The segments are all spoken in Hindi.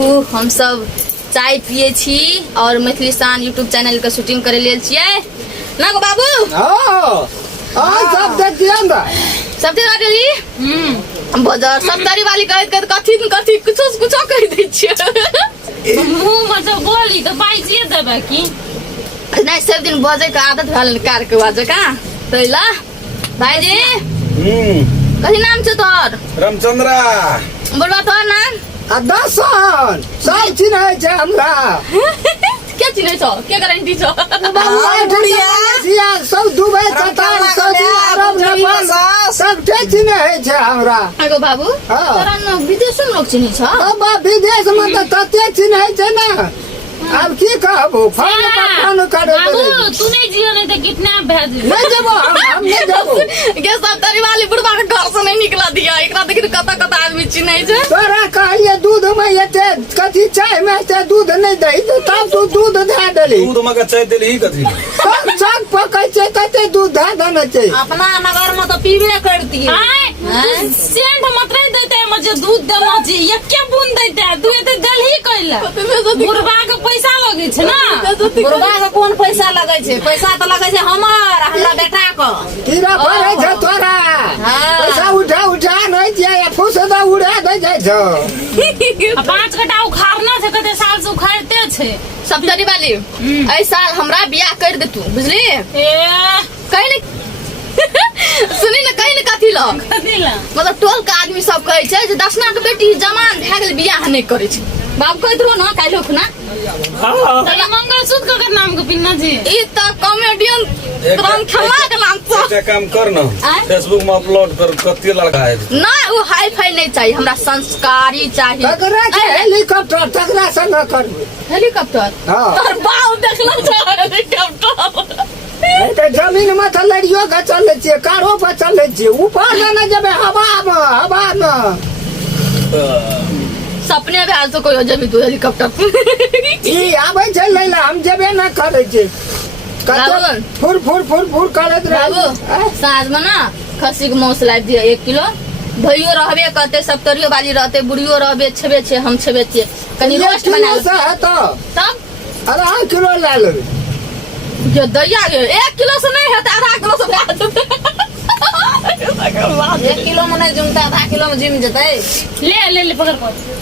हम सब चाय पिए छी और मैथिलीस्तान यूट्यूब चैनल के शूटिंग करे लेल छियै ना गो बाबू। सब देख दिया ना सब देख देली बाजार सब तारी वाली कहत कथी कुछ कह दै छियै मुंह में जो बोली तो बाइजिए देबे की नहीं सब दिन बजे के आदत भेल कार के बाजे का तैला भाईजी कथी नाम छै तोहर? रामचंद्रा। बोलबा तोहर नाम? दर्शन सब चिन्ह छै हमरा। क्या चिन्ह छौ? क्या गारंटी छौ? सब दुबई कतार सऊदी अरब नेपाल सब चिन्ह छै हमरा। आगो बाबू तोरा न विदेश में लोग चिन्ह छ? अब विदेश में तो तते चिन्ह छै ना। अब की कहबो फोन करे बाबू तू नहीं जियो नहीं तो किडनैप भेज नहीं देबो हम नहीं देबो के सब तारी वाली बुढ़वा के घर से नहीं निकला दिया एकरा देखि कता आदमी चिन्ह छै। तोरा कहलिए दूध में एते कथी चाय में एते दूध नहीं दही तब तू दूध दे देली। दूध में चाय देली कथी सब पकै छै कते दूध दे देना छै। अपना नगर में तो पीबे करती है सेंट मत रही देते मुझे दूध देना चाहिए क्या बूंद देते तू एते दलही कइला बुढ़वा के पैसा लगे छै ना। बुढ़वा के कोन पैसा लगे छै? पैसा तो लगे छै हमर हमरा बेटा को कीड़ा पड़े छै तोरा पैसा उठा नहीं दिया फुसदा उड़ा दे जाय छो। 5 कटा उखाड़ना छै कते साल से उखाड़ते छै सब तरी वाली ऐ साल हमरा बियाह कर दे तू बुझली कहीं नहीं सुनी ना कहीं कथी लग मतलब टोल के आदमी सब कहे छै जे दसना के बेटी जवान भए गेल बियाह नहीं करे छै। बाप कहत रहो ना काल्हि खुना तले मंगलसूत्र के नाम के पिन्ना जी ई त कॉमेडियन क्रम खेला के नाम से एक काम कर ना फेसबुक में अपलोड कर कते लड़का है ना वो हाई फाई नहीं चाहिए हमरा संस्कारी चाहिए। तकरा के हेलीकॉप्टर तकरा संग कर हेलीकॉप्टर हां तोर बाऊ देखला छ हेलीकॉप्टर तो जमीन में तो लड़ियो के चले छिए कारो पर चले छिए ऊपर ना जेबे हवा में सपने में आज तो कोई जमी तू हेलीकॉप्टर ई आबै छै लैला हम जेबे ना करे छै फुर करत बाबू साँझ में ना खस्सी के मांस लाइब दिया 1 किलो भैयो रहबे करते सब तरियो वाली रहते बुढ़ियो रहबे छेबे छे हम छेबे छे कनी रोस्ट बना है तो तब आधा किलो ला लेबे जो दैया 1 किलो से नहीं है आधा किलो से ला देते 1 किलो में नहीं जुमता आधा किलो में जिम जते ले पकड़ पकड़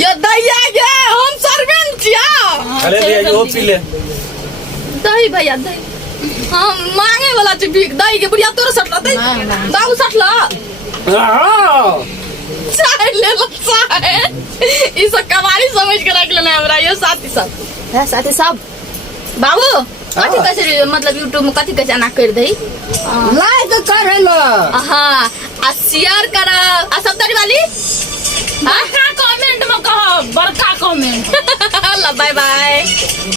ये दैया गे हम सर्वेंट छिया अरे भैया वो पी ले दही भैया दही हम मांगे वाला छी भीख दही के बुढ़िया तोर सटला दही बाबू सटला हां चाय ले लो चाय ई सब कवारी समझ के रख लेना हमरा ये साथी सब बाबू कथी कैसे मतलब यूट्यूब में कथी कैसे आना कर दही लाइक करे लो हाँ आ शेयर कर आ सब तरी वाली बड़का कमेंट में कहो बड़का कमेंट बाय बाय।